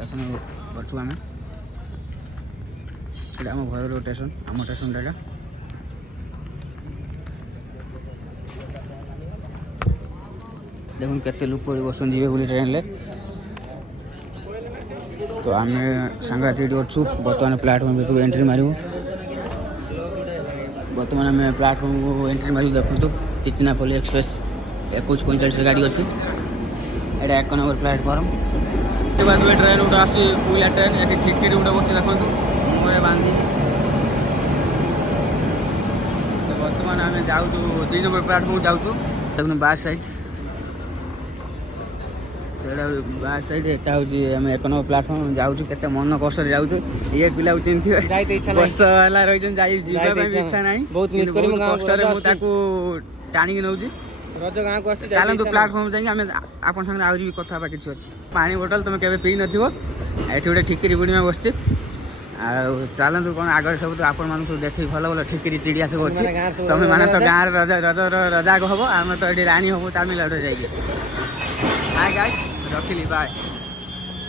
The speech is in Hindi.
स्टेशन करछु आमे एटा हम घर स्टेशन आम स्टेशन एटा देखुन केते लोक पड़ी बसन जीवे बोली ट्रेन ले तो आमे संगाती अच्छु बर्तमान प्लाटफॉर्म पे एंट्री मारू बर्तमान आम प्लाटफॉर्म को एंट्री मारू देखु तिरुचिरापल्ली एक्सप्रेस 21:45 गाड़ी अच्छी एटा 1 नंबर प्लाटफॉर्म के बाद में ट्रेन उठा आसी पुला ट्रेन ये खिड़की उठा बस देखो मुहरे बांधी तो बर्तमान आम जाऊँ 2 नंबर प्लाटफॉर्म जाऊँ देखो बार साइड बार साइड एटा हूँ आम 1 नंबर प्लाटफॉर्म जाऊँ केते मन कष्ट जाऊँ ये पिला चिन्ह वर्ष है रही इच्छा ना बहुत कष्ट टाणिक नौ रज गाँ को चलतु प्लाटफॉर्म जाए आप आज भी कथा कि अच्छी पानी बोतल तुम के पी नए गोटे ठिकरी बुढ़ी में बस चलतु कौन आगे सब तो आपण सब देख भल भल ठिकरी चिड़िया सब अच्छी तुम मैंने तो गाँव रजा हम तो ये राणी हम तामिलनाडु जाए रखिली बाय।